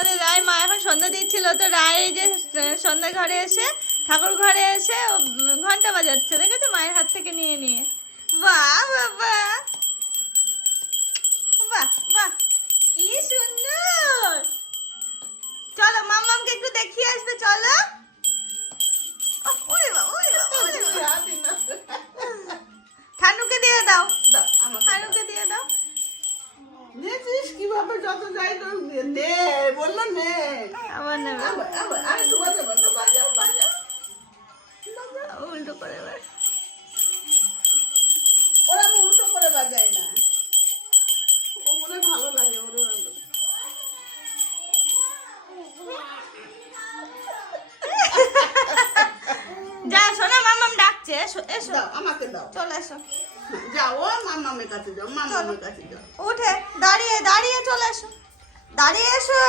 আমাদের রায় মা এখন সন্ধ্যা দিচ্ছিল তো রায় যে সন্ধ্যা ঘরে এসে ঠাকুর ঘরে এসে ঘণ্টা বাজাচ্ছে দেখেছ? মায়ের হাত থেকে নিয়ে নিয়ে। বাহ বাবা বাহ। বাহ কি সুন্দর! চলো মাম্মামকে একটু দেখিয়ে আসবে চলো। ঠানুকে দিয়ে দাও। ঠানুকে দিয়ে দাও। কীভাবে যত যাই করুক, নে বলল নে আবার নেবে আবার আবার আর একটু বাজাও বাজাও বাজাও বাজাও উল্টো করে ওরা উল্টো করে বাজায় না। ও মনে ভালো লাগে ওর যা শোনা মামাম ডাকছে এসো এসো। আমাকে দাও। চলে এসো। যাও ও মামামের কাছে যাও মামামের কাছে যাও। উঠে দাঁড়িয়ে দাঁড়িয়ে। দাঁড়িয়ে এসো।